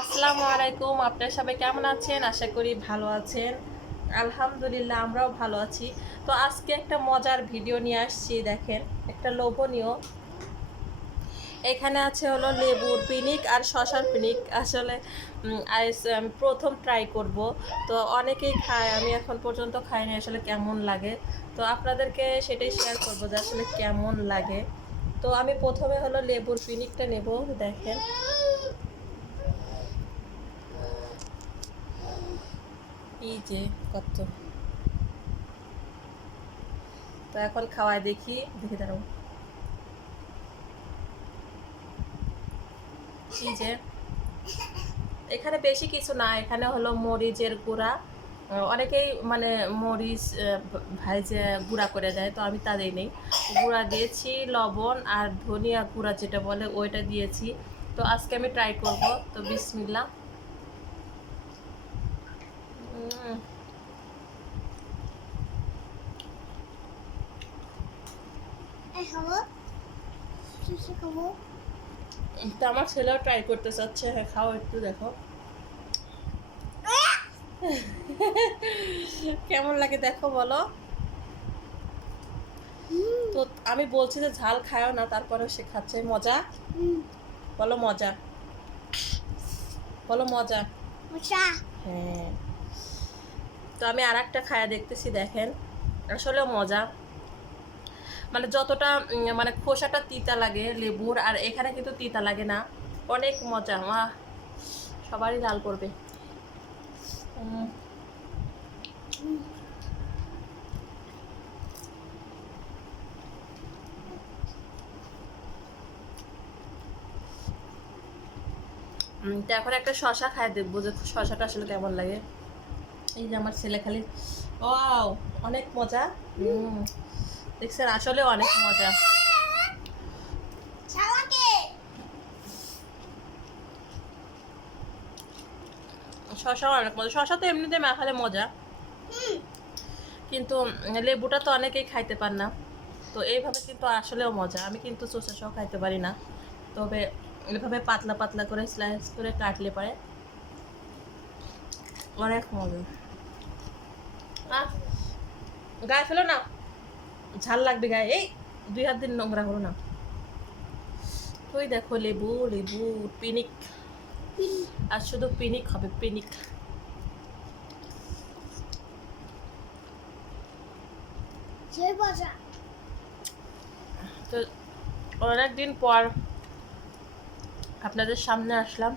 আসসালামু আলাইকুম। আপনারা সবাই কেমন আছেন? আশা করি ভালো আছেন। আলহামদুলিল্লাহ আমরাও ভালো আছি। তো আজকে একটা মজার ভিডিও নিয়ে আসছি, দেখেন একটা লোভনীয়। এখানে আছে হলো লেবুর পিনিক আর শশার পিনিক। আসলে আমি প্রথম ট্রাই করব। তো অনেকেই খায়, আমি এখন পর্যন্ত খাইনি, আসলে কেমন লাগে। তো আপনাদেরকে সেটাই শেয়ার করবো যে আসলে কেমন লাগে। তো আমি প্রথমে হলো লেবুর পিনিকটা নেব, দেখেন। এই যে কত, তো এখন খাওয়াই দেখি দেখি দাঁড়াও। এই যে এখানে বেশি কিছু না, এখানে হলো মরিচের গুঁড়া। অনেকেই মানে মরিচ ভাইজে গুঁড়া করে দেয়, তো আমি তা দিই নেই। গুঁড়া দিয়েছি, লবণ আর ধনিয়া গুঁড়া যেটা বলে ওইটা দিয়েছি। তো আজকে আমি ট্রাই করব। তো বিসমিল্লাহ। তো আমার ছেলেও ট্রাই করতে চাচ্ছে। হ্যাঁ খাও, একটু দেখো কেমন লাগে, দেখো বলো। তো আমি বলছি যে ঝাল খায়ও না, তারপরেও সে খাচ্ছে। মজা বলো, মজা বলো, মজা। হ্যাঁ, তো আমি আর একটা খায়া দেখতেছি, দেখেন আসলেও মজা। মানে যতটা মানে খোসাটা তিতা লাগে লেবুর, আর এখানে কিন্তু তিতা লাগে না। অনেক মজা। সবারই লাল করবে। তো এখন একটা শশা খায় দেখবো যে শশাটা আসলে কেমন লাগে। এই যে আমার ছেলে খালি ওয়াও, অনেক মজা। দেখছেন, আসলে অনেক মজা। শশা অনেক মজা। শশা তো এমনিতে মাখালে মজা, কিন্তু লেবুটা তো অনেকেই খাইতে পার না। তো এইভাবে কিন্তু আসলেও মজা। আমি কিন্তু চোষা সহ খাইতে পারি না, তবে এভাবে পাতলা পাতলা করে স্লাইস করে কাটলে পারে অনেক মজা। গায়ে ফেলো না, ঝাল লাগবে গায়ে। এই 2 হাত দিন নোংরা হলো না। ওই দেখো লেবু, লেবু পিনিক, আর শুধু পিনিক হবে, পিনিক। তো অনেকদিন পর আপনাদের সামনে আসলাম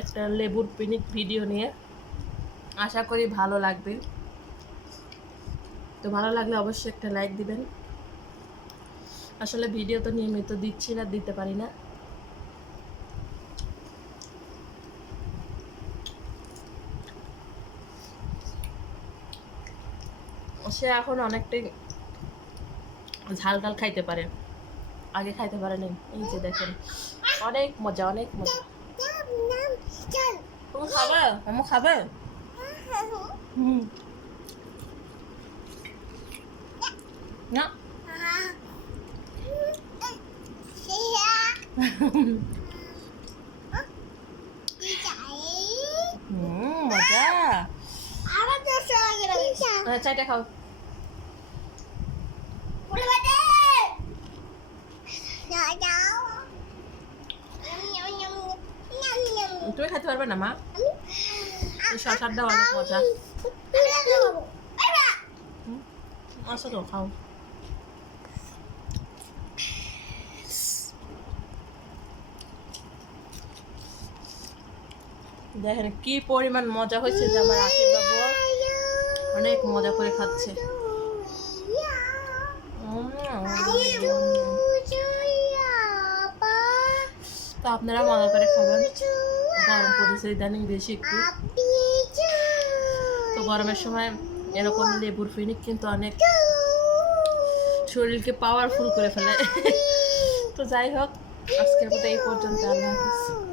একটা লেবুর পিনিক ভিডিও নিয়ে। আশা করি ভালো লাগবে। তো ভালো লাগলে অবশ্যই একটা লাইক দিবেন। আসলে ভিডিও তো নিয়মিত দিচ্ছি না, দিতে পারি না। সে এখন অনেকটাই ঝাল টাল খাইতে পারে, আগে খাইতে পারে নাই। এই যে দেখেন, অনেক মজা, অনেক মজা। তুমি খাবে? আমি খাবে? হুম, না মজা। চাইটা খাও। তুমি খাইতে পারবে না মা? শশারটা অনেক মজা। আচ্ছা তো খাও। দেখেন কি পরিমাণ মজা হয়েছে, যে আমার আশির বাবু অনেক মজা করে খাচ্ছে। তো আপনারা মজা করে খাবেন। গরম পড়েছে ইদানিং বেশি একটু। তো গরমের সময় এরকম লেবুর ফিনিক কিন্তু অনেক শরীরকে পাওয়ারফুল করে ফেলে। তো যাই হোক, আজকের মতো এই পর্যন্ত। আল্লাহ হাফিজ।